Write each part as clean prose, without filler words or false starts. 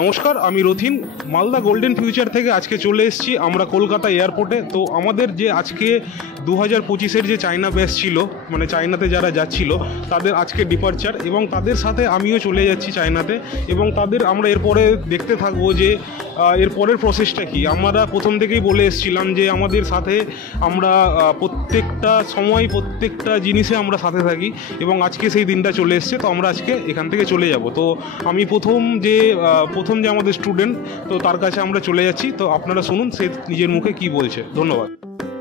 নমস্কার, আমি Rathin Malda golden future থেকে আজকে চলে এসেছি আমরা কলকাতা এয়ারপোর্টে। তো আমাদের যে আজকে 2025-এর যে চায়না ব্যাচ ছিল, মানে চায়নাতে যারা যাচ্ছিল তাদের আজকে ডিপারচার, এবং তাদের সাথে আমিও চলে যাচ্ছি চায়নাতে। এবং তাদের আমরা এরপরে দেখতে থাকবো যে এরপরের প্রসেসটা কি। আমরা প্রথম থেকেই বলে এসেছিলাম যে আমাদের সাথে আমরা প্রত্যেকটা সময় প্রত্যেকটা জিনিসে আমরা সাথে থাকি, এবং আজকে সেই দিনটা চলে এসছে। তো আমরা আজকে এখান থেকে চলে যাব। তো আমি প্রথম যে আমাদের স্টুডেন্ট, তো তার কাছে আমরা চলে যাচ্ছি। তো আপনারা শুনুন সে নিজের মুখে কি বলছে। ধন্যবাদ।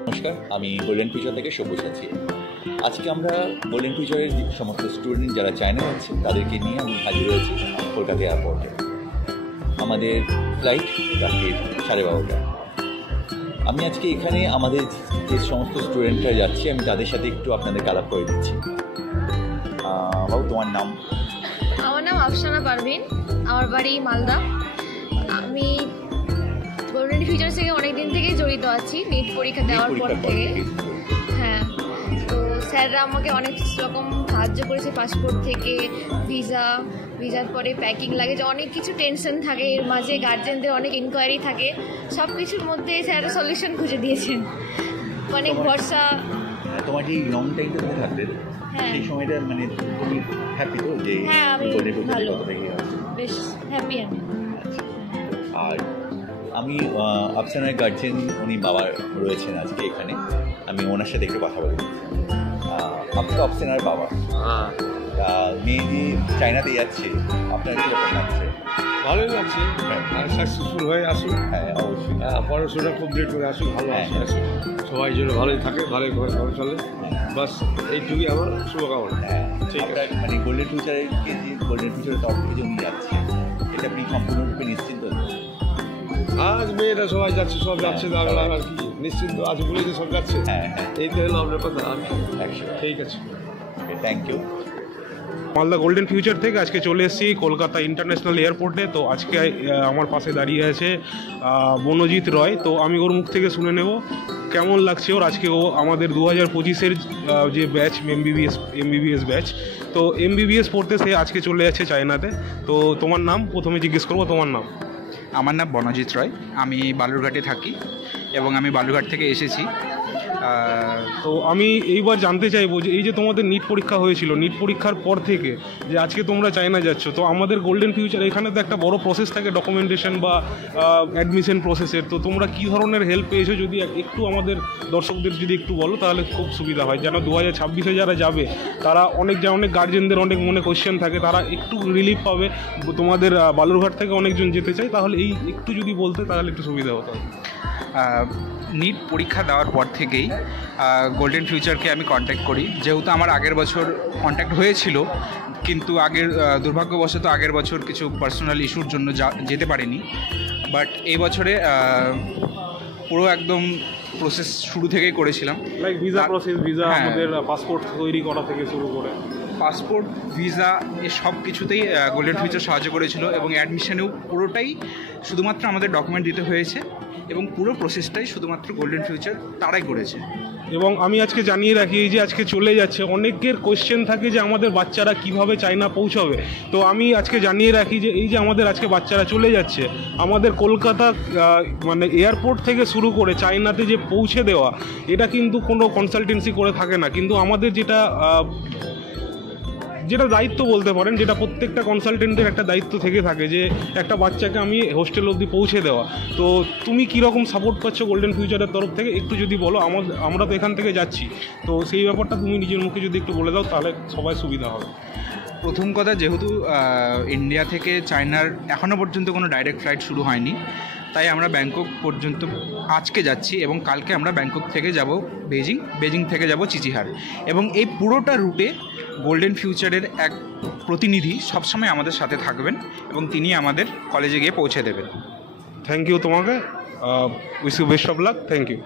নমস্কার, আমি গোল্ডেন ফিউচার থেকে সবুজ আছি। আজকে আমরা গোল্ডেন ফিউচারের সমস্ত স্টুডেন্ট যারা চায়না যাচ্ছে তাদেরকে নিয়ে আমি হাজির হয়েছি কলকাতা এয়ারপোর্টে। আমাদের ফ্লাইট রাত্রির 12:30টায়। আমি আজকে এখানে আমাদের যে সমস্ত স্টুডেন্টরা যাচ্ছে আমি তাদের সাথে একটু আপনাদের আলাপ করে দিচ্ছি। বাবু, তোমার নাম? আমার নাম আফসানা পারভিন, আমার বাড়ি মালদা। আমি গোল্ডেন ফিউচার থেকে অনেক দিন থেকেই জড়িত আছি, নিট পরীক্ষা দেওয়ার পর থেকে। হ্যাঁ, তো স্যাররা আমাকে অনেক রকম সাহায্য করেছে, পাসপোর্ট থেকে ভিসার পরে প্যাকিং লাগে, যে অনেক কিছু টেনশন থাকে এর মাঝে, গার্জেনদের অনেক ইনকোয়ারি থাকে, সব কিছুর মধ্যে স্যাররা সলিউশন খুঁজে দিয়েছেন। অনেক ভরসা। তোমার যে লং টাইমটা তুমি থাকবে সেই সময়টা মানে তুমি হ্যাপি তো? যে হ্যাঁ, আমি ভালো, বেশ হ্যাপি আমি। আর আমি আফসানার গার্জেন, উনি বাবা রয়েছেন আজকে এখানে, আমি ওনার সাথে একটু কথা বলি। আপনি তো আফসানার বাবা, মেয়ে যে চায়নাতে যাচ্ছে, আপনার কীরকম লাগছে? ভালোই লাগছে, সাকসেসফুল হয়ে আসুক। হ্যাঁ, অবশ্যই। পড়াশোনা কমপ্লিট করে আসুক, ভালো আসুক, সবাই যেন ভালোই থাকে, ভালোই ঘরে ঘরে চলে, বাস এইটুকুই আমার শুভকামনা। হ্যাঁ, ঠিক আছে। মানে গোল্ডেন ফিউচারের তরফ থেকে যে উনি যাচ্ছে, এটা আপনি সম্পূর্ণরূপে নিশ্চিন্ত? আজ মেয়েরা সবাই যাচ্ছে, সব যাচ্ছে, আর কি নিশ্চিন্ত আছে বলেই তো সব যাচ্ছে। হ্যাঁ, এই তো হলো আপনার কথা। ঠিক আছে, thank you. Malda golden future থেকে আজকে চলে এসেছি কলকাতা ইন্টারন্যাশনাল এয়ারপোর্টে। তো আজকে আমার পাশে দাঁড়িয়ে আছে বনজিৎ রয়। তো আমি ওর মুখ থেকে শুনে নেব কেমন লাগছে ওর। আজকে ও আমাদের 2025-এর যে ব্যাচ এমবিবিএস ব্যাচ, তো এমবিবিএস পড়তে সে আজকে চলে যাচ্ছে চায়নাতে। তো তোমার নাম প্রথমে জিজ্ঞেস করবো, তোমার নাম? আমার নাম বনজিৎ রয়, আমি বালুরঘাটে থাকি এবং আমি বালুরঘাট থেকে এসেছি। তো আমি এইবার জানতে চাইবো যে এই যে তোমাদের নিট পরীক্ষা হয়েছিল, নিট পরীক্ষার পর থেকে যে আজকে তোমরা চায়না যাচ্ছ, তো আমাদের গোল্ডেন ফিউচার এখানে তো একটা বড় প্রসেস থাকে ডকুমেন্টেশন বা অ্যাডমিশন প্রসেসের। তো তোমরা কী ধরনের হেল্প পেয়েছো যদি একটু আমাদের দর্শকদের যদি একটু বলো তাহলে খুব সুবিধা হয়। যেন 2026-এ যারা যাবে তারা অনেক গার্জেনদের অনেক মনে কোয়েশ্চেন থাকে, তারা একটু রিলিফ পাবে। তোমাদের বালুরঘাট থেকে অনেকজন যেতে চায়, তাহলে এই একটু যদি বলতে তাহলে একটু সুবিধা হতো। নিট পরীক্ষা দেওয়ার পর থেকেই গোল্ডেন ফিউচারকে আমি কন্ট্যাক্ট করি, যেহেতু আমার আগের বছর কন্ট্যাক্ট হয়েছিল, কিন্তু দুর্ভাগ্যবশত আগের বছর কিছু পার্সোনাল ইস্যুর জন্য যেতে পারিনি। বাট এই বছরে পুরো একদম প্রসেস শুরু থেকেই করেছিলাম, লাইক ভিসা প্রসেস, আমাদের পাসপোর্ট তৈরি করা থেকে শুরু করে পাসপোর্ট, ভিসা, এ সব কিছুতেই গোল্ডেন ফিউচার সাহায্য করেছিল। এবং অ্যাডমিশনেও পুরোটাই শুধুমাত্র আমাদের ডকুমেন্ট দিতে হয়েছে, এবং পুরো প্রসেসটাই শুধুমাত্র গোল্ডেন ফিউচার তারাই করেছে। এবং আমি আজকে জানিয়ে রাখি, এই যে আজকে চলে যাচ্ছে, অনেকের কোয়েশ্চেন থাকে যে আমাদের বাচ্চারা কিভাবে চায়না পৌঁছাবে। তো আমি আজকে জানিয়ে রাখি যে এই যে আমাদের আজকে বাচ্চারা চলে যাচ্ছে, আমাদের কলকাতা মানে এয়ারপোর্ট থেকে শুরু করে চায়নাতে যে পৌঁছে দেওয়া, এটা কিন্তু কোনো কনসালটেন্সি করে থাকে না। কিন্তু আমাদের যেটা দায়িত্ব বলতে পারেন, যেটা প্রত্যেকটা কনসালটেন্টের একটা দায়িত্ব থেকে থাকে, যে একটা বাচ্চাকে আমি হোস্টেল অবধি পৌঁছে দেওয়া। তো তুমি কীরকম সাপোর্ট পাচ্ছ গোল্ডেন ফিউচারের তরফ থেকে একটু যদি বলো। আমরা তো এখান থেকে যাচ্ছি, তো সেই ব্যাপারটা তুমি নিজের মুখে যদি একটু বলে দাও তাহলে সবাই সুবিধা হবে। প্রথম কথা, যেহেতু ইন্ডিয়া থেকে চায়নার এখনও পর্যন্ত কোনো ডাইরেক্ট ফ্লাইট শুরু হয়নি, তাই আমরা ব্যাংকক পর্যন্ত আজকে যাচ্ছি, এবং কালকে আমরা ব্যাংকক থেকে যাব বেজিং থেকে যাব চিচিহার। এবং এই পুরোটা রুটে গোল্ডেন ফিউচারের এক প্রতিনিধি সবসময় আমাদের সাথে থাকবেন, এবং তিনি আমাদের কলেজে গিয়ে পৌঁছে দেবেন। থ্যাংক ইউ তোমাকে, wish you best of luck. Thank you.